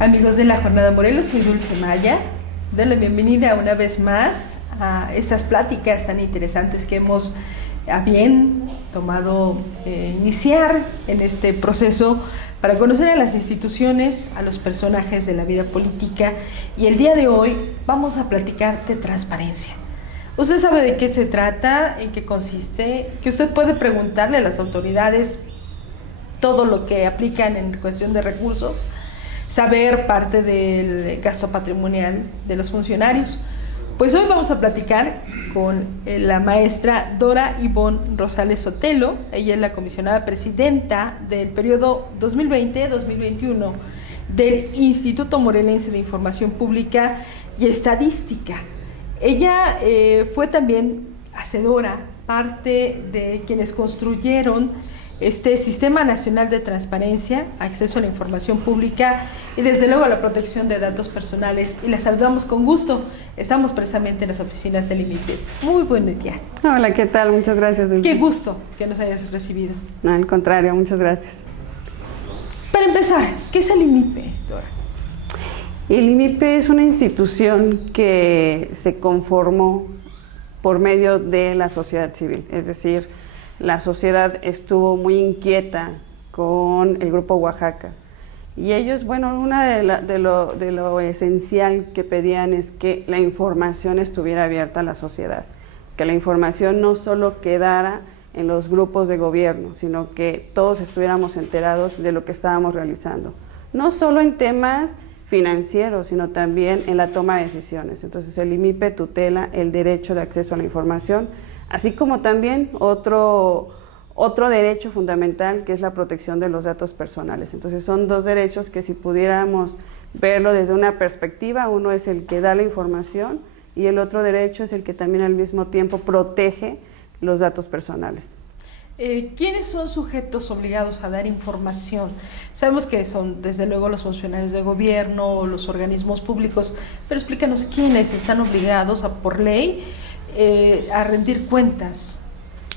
Amigos de la Jornada Morelos, soy Dulce Maya. Doy la bienvenida una vez más a estas pláticas tan interesantes que hemos a bien tomado iniciar en este proceso para conocer a las instituciones, a los personajes de la vida política, y el día de hoy vamos a platicar de transparencia. Usted sabe de qué se trata, en qué consiste, que usted puede preguntarle a las autoridades todo lo que aplican en cuestión de recursos, saber parte del gasto patrimonial de los funcionarios. Pues hoy vamos a platicar con la maestra Dora Ivonne Rosales Sotelo. Ella es la comisionada presidenta del periodo 2020-2021 del Instituto Morelense de Información Pública y Estadística. Ella fue también hacedora, parte de quienes construyeron este Sistema Nacional de Transparencia, Acceso a la Información Pública y desde luego a la protección de datos personales. Y la saludamos con gusto. Estamos precisamente en las oficinas del IMIPE. Muy buen día. Hola, ¿qué tal? Muchas gracias, Dulce. Qué gusto que nos hayas recibido. No, al contrario, muchas gracias. Para empezar, ¿qué es el IMIPE, Dora? El IMIPE es una institución que se conformó por medio de la sociedad civil, es decir, la sociedad estuvo muy inquieta con el Grupo Oaxaca y ellos, bueno, una de lo esencial que pedían es que la información estuviera abierta a la sociedad, que la información no solo quedara en los grupos de gobierno, sino que todos estuviéramos enterados de lo que estábamos realizando, no solo en temas financieros, sino también en la toma de decisiones. Entonces el IMIPE tutela el derecho de acceso a la información, así como también otro derecho fundamental, que es la protección de los datos personales. Entonces son dos derechos que, si pudiéramos verlo desde una perspectiva, uno es el que da la información y el otro derecho es el que también al mismo tiempo protege los datos personales. ¿Quiénes son sujetos obligados a dar información? Sabemos que son desde luego los funcionarios de gobierno, los organismos públicos, pero explícanos quiénes están obligados por ley a rendir cuentas.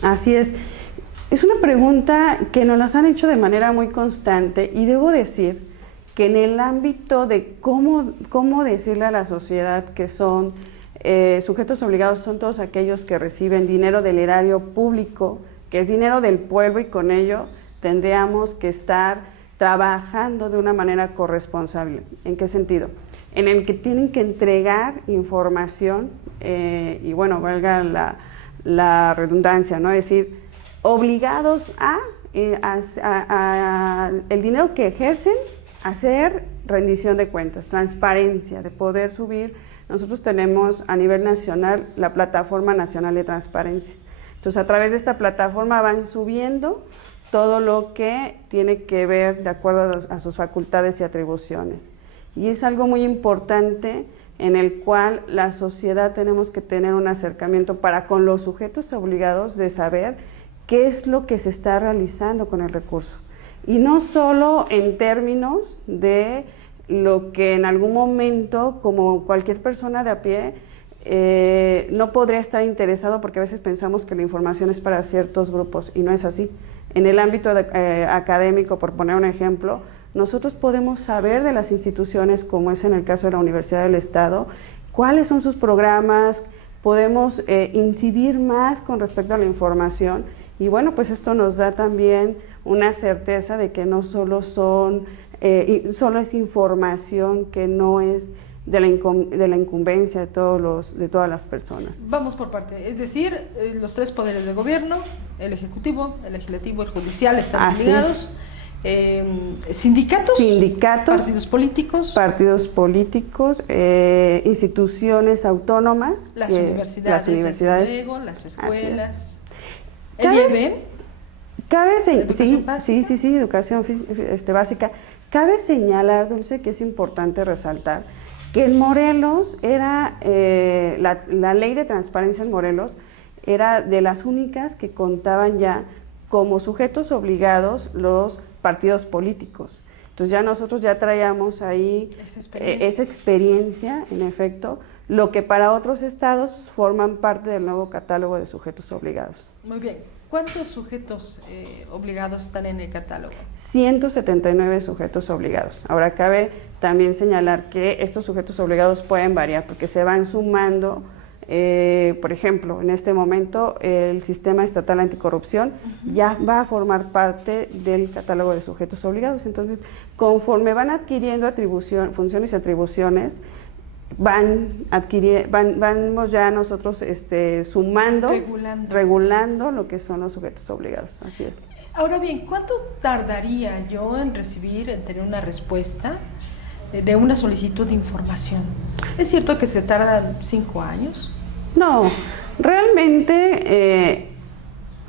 Así es una pregunta que nos las han hecho de manera muy constante, y debo decir que en el ámbito de cómo decirle a la sociedad que son sujetos obligados, son todos aquellos que reciben dinero del erario público, que es dinero del pueblo, y con ello tendríamos que estar trabajando de una manera corresponsable. ¿En qué sentido? En el que tienen que entregar información, y bueno, valga la redundancia, ¿no? Es decir, obligados a el dinero que ejercen, hacer rendición de cuentas, transparencia, de poder subir. Nosotros tenemos a nivel nacional la Plataforma Nacional de Transparencia. Entonces, a través de esta plataforma van subiendo todo lo que tiene que ver de acuerdo a sus facultades y atribuciones. Y es algo muy importante en el cual la sociedad tenemos que tener un acercamiento para con los sujetos obligados de saber qué es lo que se está realizando con el recurso. Y no solo en términos de lo que en algún momento, como cualquier persona de a pie, no podría estar interesado, porque a veces pensamos que la información es para ciertos grupos y no es así. En el ámbito académico, por poner un ejemplo, nosotros podemos saber de las instituciones, como es en el caso de la Universidad del Estado, cuáles son sus programas, podemos incidir más con respecto a la información, y bueno, pues esto nos da también una certeza de que no solo solo es información que no es de la incumbencia de todas las personas. Vamos por parte, es decir, los tres poderes de gobierno, el ejecutivo, el legislativo, el judicial, están obligados. Sindicatos, partidos políticos, instituciones autónomas, las universidades, desde luego, las escuelas, el IEB, educación básica. Cabe señalar, Dulce, que es importante resaltar que en Morelos era la ley de transparencia en Morelos era de las únicas que contaban ya como sujetos obligados los partidos políticos. Entonces ya nosotros ya traíamos ahí esa experiencia, en efecto, lo que para otros estados forman parte del nuevo catálogo de sujetos obligados. Muy bien. ¿Cuántos sujetos obligados están en el catálogo? 179 sujetos obligados. Ahora cabe también señalar que estos sujetos obligados pueden variar porque se van sumando. Por ejemplo, en este momento el Sistema Estatal Anticorrupción ya va a formar parte del catálogo de sujetos obligados. Entonces, conforme van adquiriendo funciones y atribuciones, vamos ya nosotros sumando, regulando lo que son los sujetos obligados. Así es. Ahora bien, ¿cuánto tardaría yo en tener una respuesta de una solicitud de información? ¿Es cierto que se tardan 5 años? No, realmente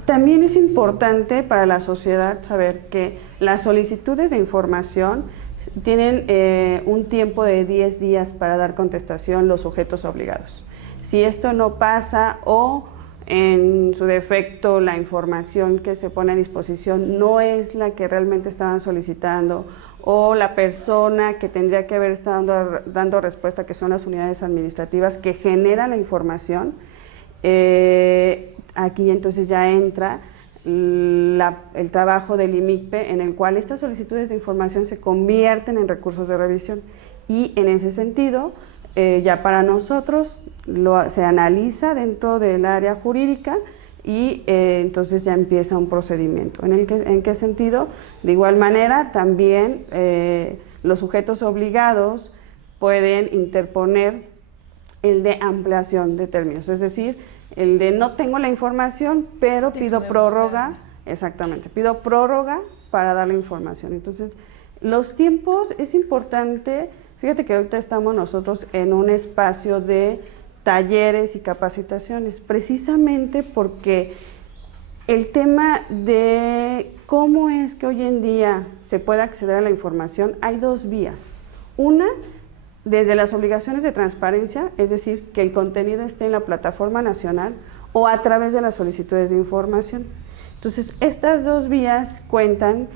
también es importante para la sociedad saber que las solicitudes de información tienen un tiempo de 10 días para dar contestación los sujetos obligados. Si esto no pasa o en su defecto la información que se pone a disposición no es la que realmente estaban solicitando, o la persona que tendría que haber estado dando respuesta, que son las unidades administrativas que generan la información, aquí entonces ya entra el trabajo del IMICPE, en el cual estas solicitudes de información se convierten en recursos de revisión, y en ese sentido ya para nosotros se analiza dentro del área jurídica y entonces ya empieza un procedimiento. ¿En qué sentido? De igual manera, también los sujetos obligados pueden interponer el de ampliación de términos, es decir, el de no tengo la información, pero pido prórroga, exactamente, pido prórroga para dar la información. Entonces, los tiempos es importante. Fíjate que ahorita estamos nosotros en un espacio de talleres y capacitaciones, precisamente porque el tema de cómo es que hoy en día se puede acceder a la información, hay 2 vías. Una, desde las obligaciones de transparencia, es decir, que el contenido esté en la plataforma nacional, o a través de las solicitudes de información. Entonces, estas 2 vías cuentan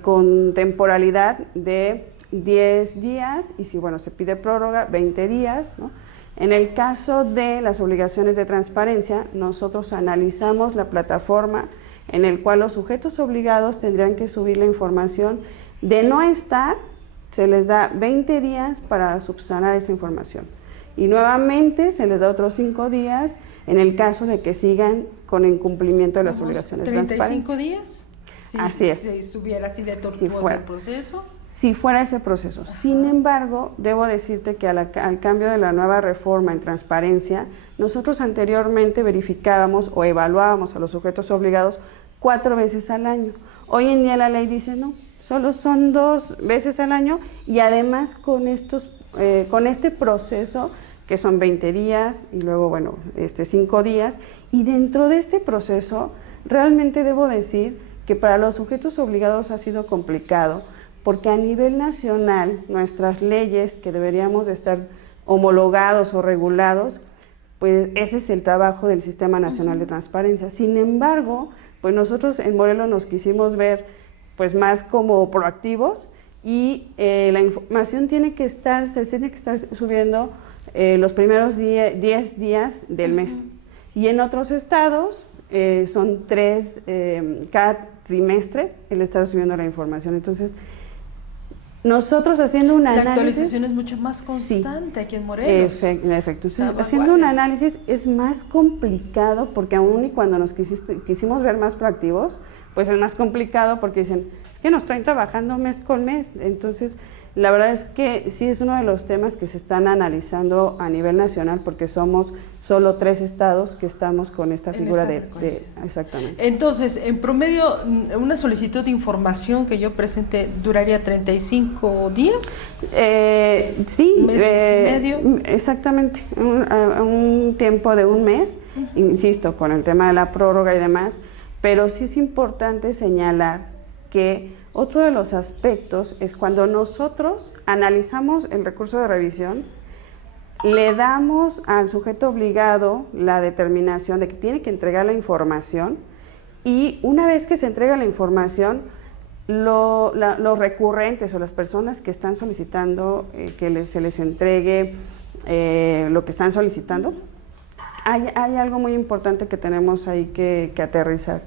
con temporalidad de 10 días, y si se pide prórroga, 20 días, ¿no? En el caso de las obligaciones de transparencia, nosotros analizamos la plataforma en el cual los sujetos obligados tendrían que subir la información. De no estar, se les da 20 días para subsanar esta información. Y nuevamente se les da otros 5 días en el caso de que sigan con incumplimiento de las obligaciones de transparencia. ¿35 días? Así es. Si estuviera así de tortuoso el proceso. Si fuera ese proceso. Ajá. Sin embargo, debo decirte que al cambio de la nueva reforma en transparencia, nosotros anteriormente verificábamos o evaluábamos a los sujetos obligados 4 veces al año. Hoy en día la ley dice no, solo son 2 veces al año, y además con este proceso que son 20 días y luego 5 días, y dentro de este proceso realmente debo decir que para los sujetos obligados ha sido complicado, porque a nivel nacional nuestras leyes que deberíamos de estar homologados o regulados, pues ese es el trabajo del Sistema Nacional de Transparencia. Sin embargo, pues nosotros en Morelos nos quisimos ver pues más como proactivos, y la información se tiene que estar subiendo los primeros 10 días del mes. Y en otros estados son 3 cada trimestre el estar subiendo la información. Entonces, nosotros haciendo un análisis... La actualización es mucho más constante aquí en Morelos. En efecto. Entonces, haciendo un análisis es más complicado, porque aún y cuando nos quisimos ver más proactivos, pues es más complicado porque dicen, es que nos traen trabajando mes con mes. Entonces, la verdad es que sí es uno de los temas que se están analizando a nivel nacional, porque somos solo 3 estados que estamos con esta figura exactamente. Entonces, en promedio, una solicitud de información que yo presente duraría 35 días. Sí, ¿mes y medio? Exactamente, un tiempo de un mes, insisto, con el tema de la prórroga y demás, pero sí es importante señalar que otro de los aspectos es cuando nosotros analizamos el recurso de revisión, le damos al sujeto obligado la determinación de que tiene que entregar la información, y una vez que se entrega la información, los recurrentes o las personas que están solicitando que se les entregue lo que están solicitando, hay algo muy importante que tenemos ahí que aterrizar.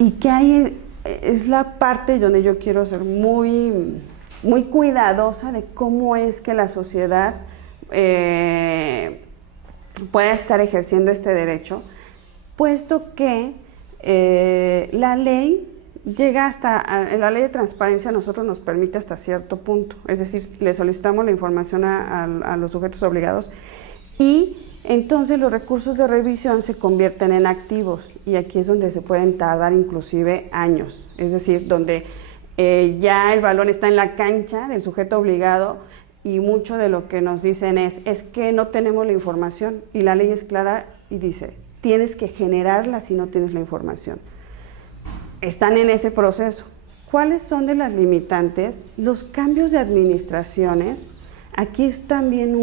y que ahí es la parte donde yo quiero ser muy, muy cuidadosa de cómo es que la sociedad pueda estar ejerciendo este derecho, puesto que la ley llega la ley de transparencia a nosotros nos permite hasta cierto punto, es decir, le solicitamos la información a los sujetos obligados y entonces los recursos de revisión se convierten en activos y aquí es donde se pueden tardar inclusive años, es decir, donde ya el balón está en la cancha del sujeto obligado y mucho de lo que nos dicen es que no tenemos la información y la ley es clara y dice, tienes que generarla si no tienes la información. Están en ese proceso. ¿Cuáles son de las limitantes? Los cambios de administraciones. Aquí es también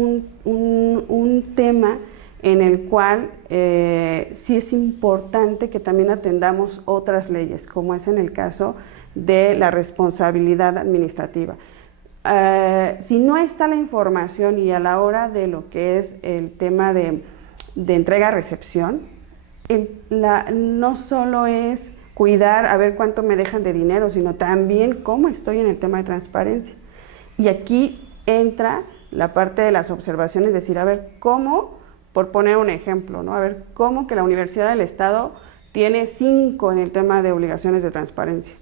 un tema en el cual sí es importante que también atendamos otras leyes, como es en el caso de la responsabilidad administrativa. Si no está la información y a la hora de lo que es el tema de entrega-recepción, no solo es cuidar a ver cuánto me dejan de dinero, sino también cómo estoy en el tema de transparencia. Y aquí entra la parte de las observaciones, es decir, a ver cómo, por poner un ejemplo, ¿no? A ver cómo que la Universidad del Estado tiene 5 en el tema de obligaciones de transparencia.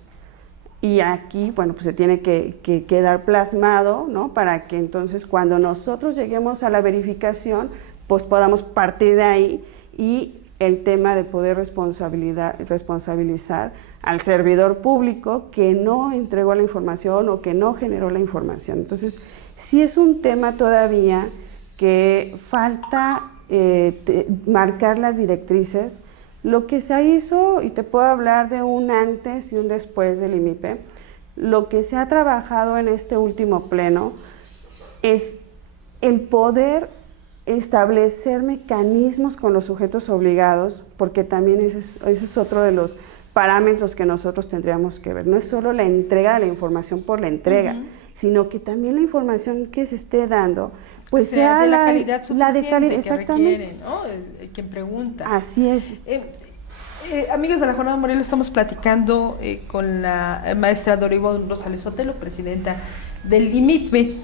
Y aquí, bueno, pues se tiene que quedar plasmado, ¿no? Para que entonces cuando nosotros lleguemos a la verificación, pues podamos partir de ahí y el tema de poder responsabilizar al servidor público que no entregó la información o que no generó la información. Entonces, sí es un tema todavía que falta marcar las directrices. Lo que se hizo, y te puedo hablar de un antes y un después del IMIPE, lo que se ha trabajado en este último pleno es el poder establecer mecanismos con los sujetos obligados, porque también ese es otro de los parámetros que nosotros tendríamos que ver. No es solo la entrega de la información por la entrega, sino que también la información que se esté dando, pues sea de la calidad suficiente de calidad, que requiere, ¿no? Quien pregunta. Así es. Amigos de la Jornada Morelos, estamos platicando con la maestra Doribón Rosales Sotelo, presidenta del IMIPE,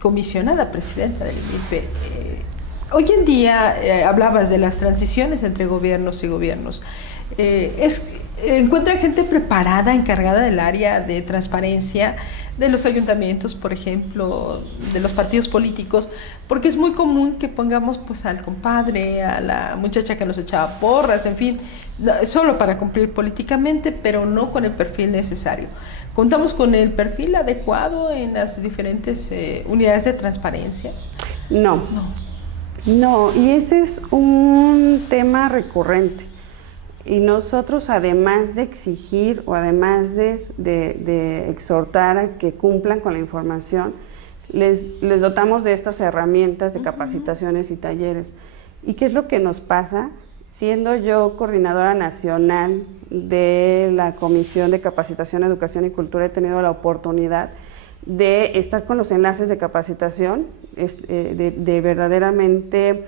comisionada presidenta del IMIPE. Hoy en día hablabas de las transiciones entre gobiernos y gobiernos. ¿Encuentra gente preparada, encargada del área de transparencia de los ayuntamientos, por ejemplo, de los partidos políticos? Porque es muy común que pongamos pues al compadre, a la muchacha que nos echaba porras, en fin, solo para cumplir políticamente, pero no con el perfil necesario. ¿Contamos con el perfil adecuado en las diferentes unidades de transparencia? No, y ese es un tema recurrente. Y nosotros, además de exigir o además de exhortar a que cumplan con la información, les dotamos de estas herramientas de capacitaciones y talleres. ¿Y qué es lo que nos pasa? Siendo yo coordinadora nacional de la Comisión de Capacitación, Educación y Cultura, he tenido la oportunidad de estar con los enlaces de capacitación, de verdaderamente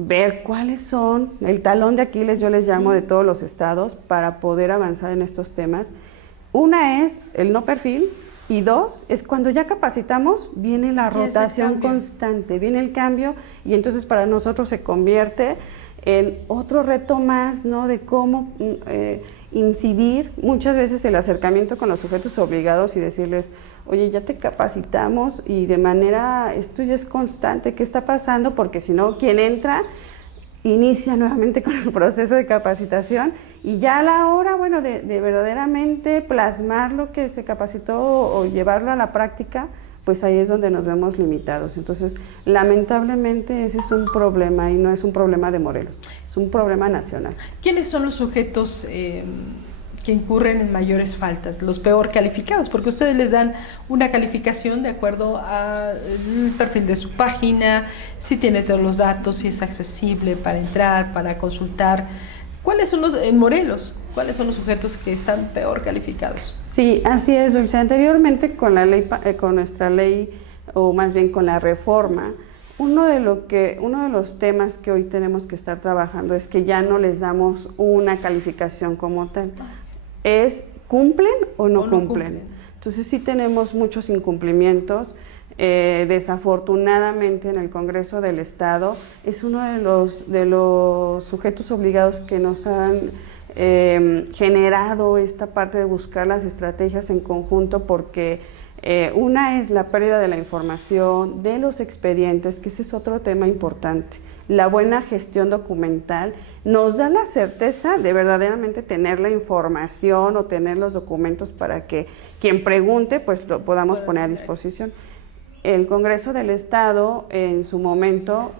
ver cuáles son el talón de Aquiles, yo les llamo, de todos los estados para poder avanzar en estos temas. Una es el no perfil y 2 es cuando ya capacitamos, viene la rotación constante, viene el cambio y entonces para nosotros se convierte en otro reto más, ¿no? De cómo incidir muchas veces el acercamiento con los sujetos obligados y decirles, oye, ya te capacitamos y de manera, esto ya es constante, ¿qué está pasando? Porque si no, quien entra inicia nuevamente con el proceso de capacitación y ya a la hora, bueno, de verdaderamente plasmar lo que se capacitó o llevarlo a la práctica, pues ahí es donde nos vemos limitados. Entonces, lamentablemente ese es un problema y no es un problema de Morelos, es un problema nacional. ¿Quiénes son los sujetos que incurren en mayores faltas, los peor calificados? Porque ustedes les dan una calificación de acuerdo al perfil de su página, si tiene todos los datos, si es accesible para entrar, para consultar. ¿Cuáles son en Morelos, cuáles son los sujetos que están peor calificados? Sí, así es, Dulce. Anteriormente con la ley, con nuestra ley, o más bien con la reforma, uno de los temas que hoy tenemos que estar trabajando es que ya no les damos una calificación como tal. Es ¿cumplen o no cumplen? Entonces sí tenemos muchos incumplimientos. Desafortunadamente en el Congreso del Estado es uno de los sujetos obligados que nos han generado esta parte de buscar las estrategias en conjunto, porque una es la pérdida de la información, de los expedientes, que ese es otro tema importante. La buena gestión documental nos da la certeza de verdaderamente tener la información o tener los documentos para que quien pregunte pues lo podamos poner a disposición. El Congreso del Estado, en su momento,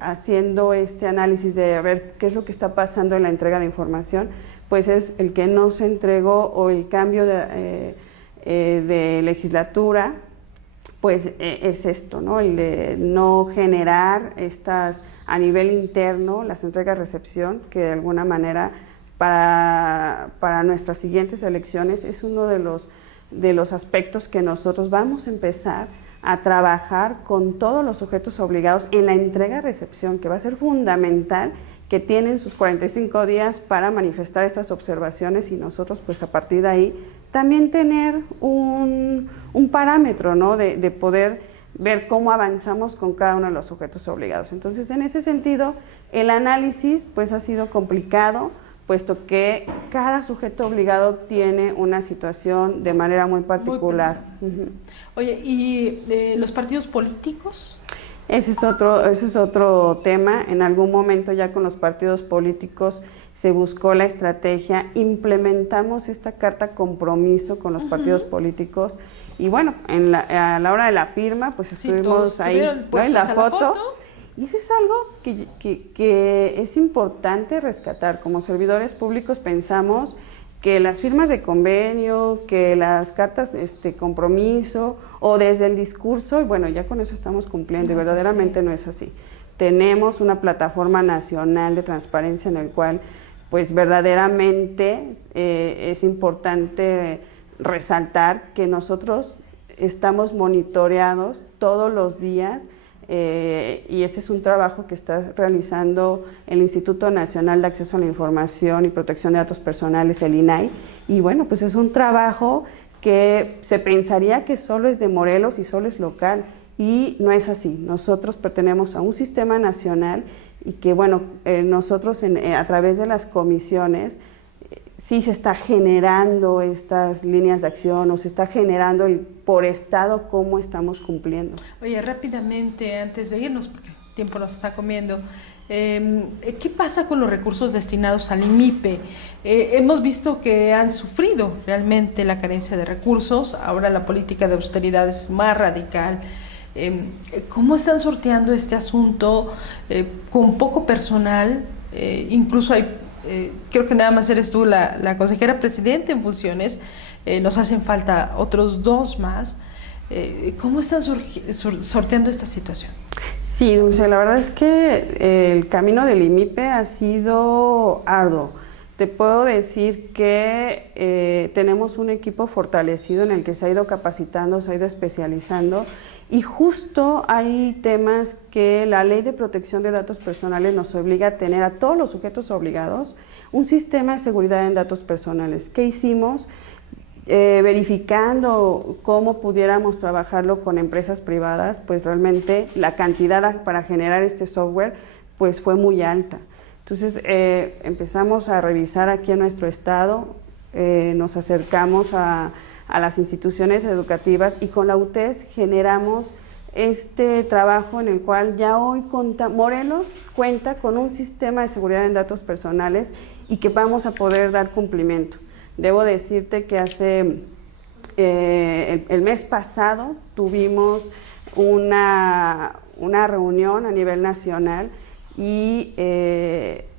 haciendo este análisis de ver qué es lo que está pasando en la entrega de información, pues es el que no se entregó, o el cambio de legislatura, pues es esto, ¿no? El de no generar estas a nivel interno, las entregas-recepción, que de alguna manera para nuestras siguientes elecciones es uno de los aspectos que nosotros vamos a empezar a trabajar con todos los sujetos obligados en la entrega-recepción, que va a ser fundamental, que tienen sus 45 días para manifestar estas observaciones, y nosotros pues a partir de ahí también tener un parámetro, ¿no? de poder ver cómo avanzamos con cada uno de los sujetos obligados. Entonces, en ese sentido, el análisis pues ha sido complicado, puesto que cada sujeto obligado tiene una situación de manera muy particular. Oye, ¿y los partidos políticos? Ese es otro tema. En algún momento ya con los partidos políticos se buscó la estrategia, implementamos esta carta compromiso con los partidos políticos, y bueno, a la hora de la firma pues estuvimos ahí, ¿no? En la foto. Y eso es algo que es importante rescatar. Como servidores públicos pensamos que las firmas de convenio, que las cartas compromiso, o desde el discurso, y bueno, ya con eso estamos cumpliendo, y verdaderamente no es así. Tenemos una plataforma nacional de transparencia en el cual pues verdaderamente es importante resaltar que nosotros estamos monitoreados todos los días. Y ese es un trabajo que está realizando el Instituto Nacional de Acceso a la Información y Protección de Datos Personales, el INAI, y bueno, pues es un trabajo que se pensaría que solo es de Morelos y solo es local, y no es así. Nosotros pertenecemos a un sistema nacional, y que bueno, nosotros a través de las comisiones sí se está generando estas líneas de acción, o se está generando por estado cómo estamos cumpliendo. Oye, rápidamente, antes de irnos, porque el tiempo nos está comiendo, ¿qué pasa con los recursos destinados al IMIPE? Hemos visto que han sufrido realmente la carencia de recursos, ahora la política de austeridad es más radical. ¿Cómo están sorteando este asunto con poco personal? Incluso hay... creo que nada más eres tú la consejera presidente en funciones, nos hacen falta otros 2 más. ¿Cómo están sorteando esta situación? Sí, Dulce, la verdad es que el camino del IMIPE ha sido arduo. Te puedo decir que tenemos un equipo fortalecido en el que se ha ido capacitando, se ha ido especializando, y justo hay temas que la Ley de Protección de Datos Personales nos obliga a tener a todos los sujetos obligados un sistema de seguridad en datos personales. ¿Qué hicimos? Verificando cómo pudiéramos trabajarlo con empresas privadas, pues realmente la cantidad para generar este software pues fue muy alta. Entonces empezamos a revisar aquí en nuestro estado, nos acercamos a las instituciones educativas, y con la UTES generamos este trabajo en el cual ya hoy Morelos cuenta con un sistema de seguridad en datos personales, y que vamos a poder dar cumplimiento. Debo decirte que el mes pasado tuvimos una reunión a nivel nacional, y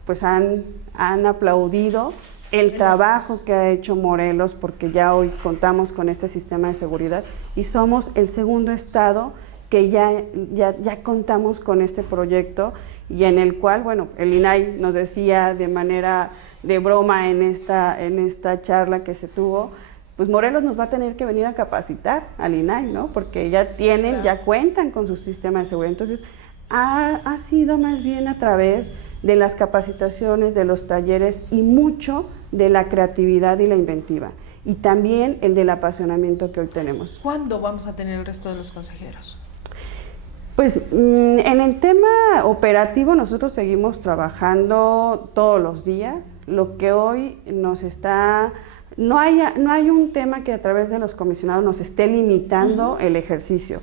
pues han aplaudido el trabajo que ha hecho Morelos, porque ya hoy contamos con este sistema de seguridad, y somos el segundo estado que ya contamos con este proyecto, y en el cual, bueno, el INAI nos decía de manera de broma en esta charla que se tuvo, pues Morelos nos va a tener que venir a capacitar al INAI, ¿no? Porque ya cuentan con su sistema de seguridad. Entonces, ha sido más bien a través de las capacitaciones, de los talleres y mucho de la creatividad y la inventiva. Y también el del apasionamiento que hoy tenemos. ¿Cuándo vamos a tener el resto de los consejeros? Pues en el tema operativo nosotros seguimos trabajando todos los días. Lo que hoy nos está... No hay un tema que a través de los comisionados nos esté limitando el ejercicio,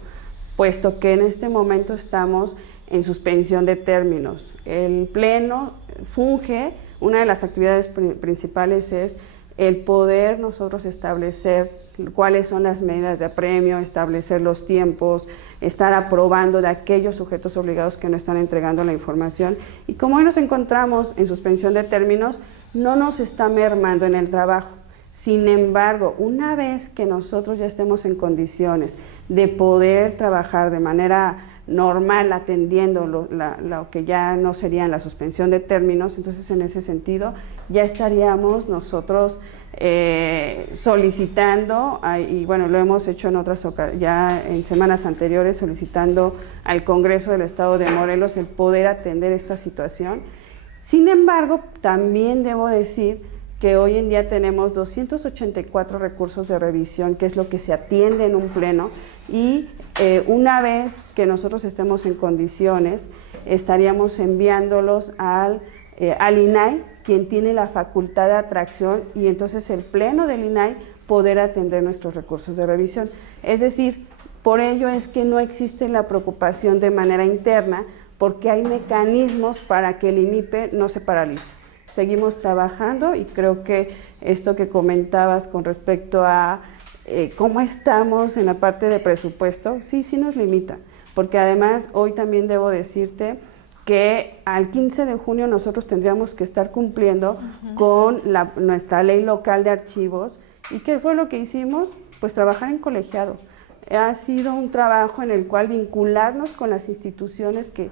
puesto que en este momento estamos en suspensión de términos. El Pleno funge, una de las actividades principales es el poder nosotros establecer cuáles son las medidas de apremio, establecer los tiempos, estar aprobando de aquellos sujetos obligados que no están entregando la información. Y como hoy nos encontramos en suspensión de términos, no nos está mermando en el trabajo. Sin embargo, una vez que nosotros ya estemos en condiciones de poder trabajar de manera normal, atendiendo lo que ya no sería la suspensión de términos, entonces en ese sentido ya estaríamos nosotros solicitando, y bueno, lo hemos hecho en otras ya en semanas anteriores, solicitando al Congreso del Estado de Morelos el poder atender esta situación. Sin embargo, también debo decir que hoy en día tenemos 284 recursos de revisión, que es lo que se atiende en un pleno, y una vez que nosotros estemos en condiciones, estaríamos enviándolos al INAI, quien tiene la facultad de atracción, y entonces el pleno del INAI poder atender nuestros recursos de revisión. Es decir, por ello es que no existe la preocupación de manera interna, porque hay mecanismos para que el IMIPE no se paralice. Seguimos trabajando y creo que esto que comentabas con respecto a cómo estamos en la parte de presupuesto, sí nos limita, porque además hoy también debo decirte que al 15 de junio nosotros tendríamos que estar cumpliendo con nuestra ley local de archivos. ¿Y qué fue lo que hicimos? Pues trabajar en colegiado. Ha sido un trabajo en el cual vincularnos con las instituciones que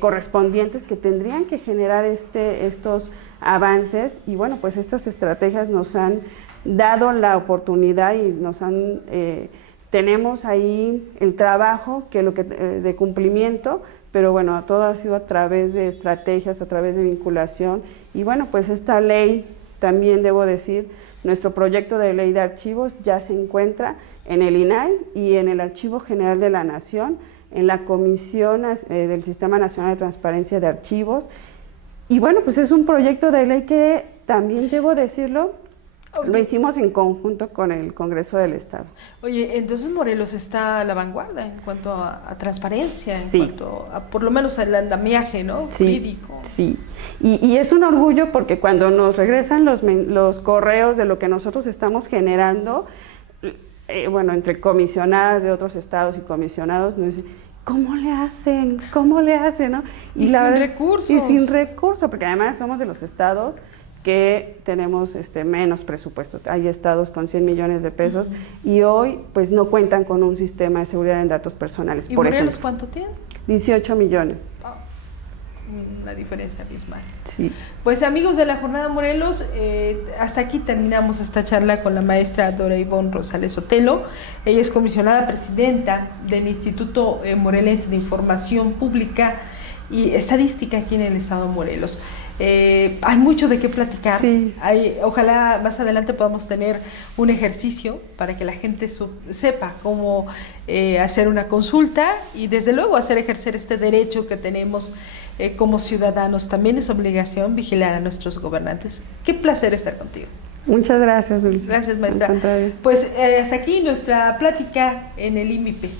correspondientes que tendrían que generar estos avances, y bueno, pues estas estrategias nos han dado la oportunidad y tenemos ahí el trabajo de cumplimiento, pero bueno, todo ha sido a través de estrategias, a través de vinculación, y bueno, pues esta ley, también debo decir, nuestro proyecto de ley de archivos ya se encuentra en el INAI y en el Archivo General de la Nación, en la Comisión del Sistema Nacional de Transparencia de Archivos. Y bueno, pues es un proyecto de ley que también debo decirlo, lo hicimos en conjunto con el Congreso del Estado. Oye, entonces Morelos está a la vanguardia en cuanto a transparencia, en cuanto a por lo menos al andamiaje, ¿no? Jurídico. Sí, y es un orgullo porque cuando nos regresan los correos de lo que nosotros estamos generando, bueno, entre comisionadas de otros estados y comisionados, nos dicen, ¿cómo le hacen? ¿No? Y sin recursos. Y sin recursos, porque además somos de los estados que tenemos menos presupuesto. Hay estados con 100 millones de pesos y hoy pues no cuentan con un sistema de seguridad en datos personales. ¿Y Morelos cuánto tiene? 18 millones. Una diferencia abismal. Sí. Pues amigos de la Jornada Morelos, hasta aquí terminamos esta charla con la maestra Dora Ivonne Rosales Sotelo. Ella es comisionada presidenta del Instituto Morelense de Información Pública y Estadística aquí en el estado de Morelos. Hay mucho de qué platicar. Sí. Ojalá más adelante podamos tener un ejercicio para que la gente sepa cómo hacer una consulta y desde luego ejercer este derecho que tenemos como ciudadanos. También es obligación vigilar a nuestros gobernantes. Qué placer estar contigo. Muchas gracias, Dulce. Gracias, maestra. Pues hasta aquí nuestra plática en el IMIPE.